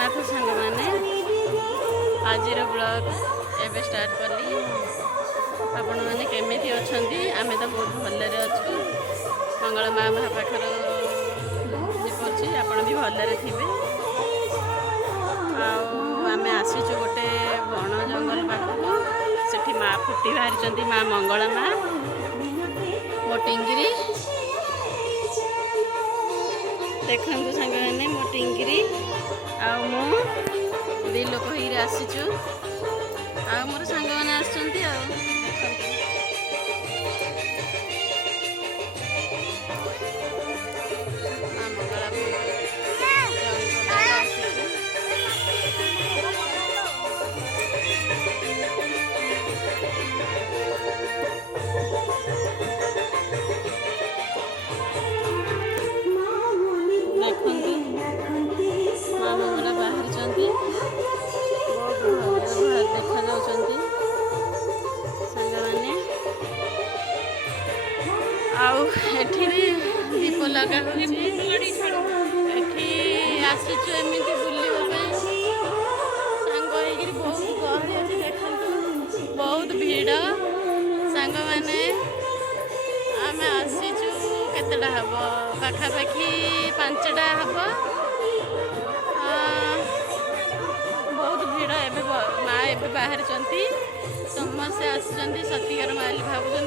जगन्नाथ सांग मैंने आज ब्लॉग एवं स्टार्ट कली आपण मैंने केमी अच्छा आम तो बहुत भल्ले अच्छु मंगल माँ पाखर पड़ी आपण भी भल्ले थे आम आसीचु गोटे बण जंगल पाखक से माँ फुटी बाहरी माँ मंगल माँ मोटिंगिरी देखु सांग मैंने मोटिंगिरी मु दी लोक ही आसीचु मोर सांग मैंने आसुँच एठी दीप लगा आसीचु एमती बुलवाई सांग बहुत गहली अच्छी देखु बहुत भीड़ सांग मैंने आम आसीचु केतटा हम पाखापाखि 5टा हम बहुत भीड़ एवं माँ एवं बाहर समस्ते आसी सतिकार माली भावुँ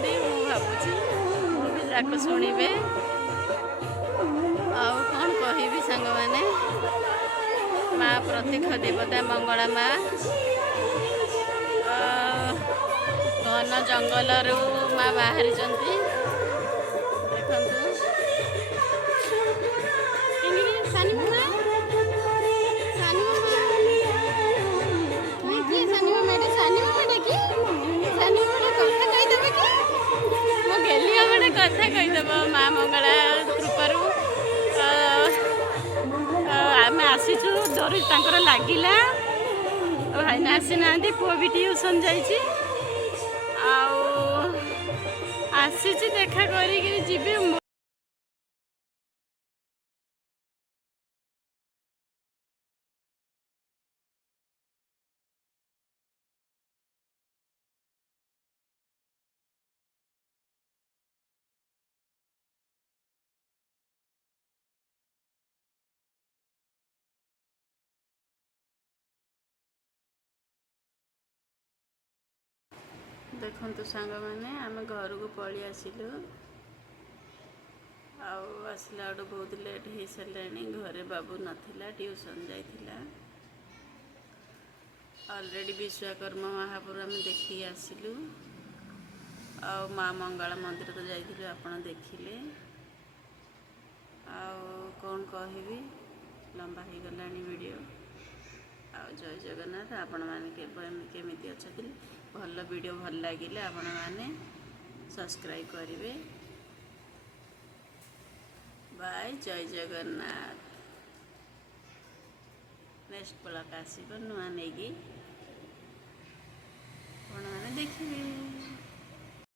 मुझे जाक शुणे आउ कौन कहबी सांग मैंने माँ प्रत्यक्ष देवता मंगला माँ घन जंगल माँ बाहरी देखु कथा कहीदेव माँ मंगला कृपारू आम आसीचु डर तर लगिला भाईना आसी ना पुआ भी ट्यूशन जाइए आसी देखा कर देखु सांग मैंने आम घर को पलि आसिलु आसला बहुत लेट हो सारे घरे बाबू नाला ट्यूशन जाइला ऑलरेडी विश्वकर्मा महापुर आम देखी आसिलु माँ मंगला मंदिर तो जाइलु आपण देखिले कौन कहबी लंबा हो गला वीडियो जय जगन्नाथ आपण मैंने केमी अच्छा भल वीडियो भल लगे आपण मैंने सब्सक्राइब करेंगे बाय जय जगन्नाथ नेक्स्ट ब्लॉग आसब नुआ नहीं आपण मैंने देखिए।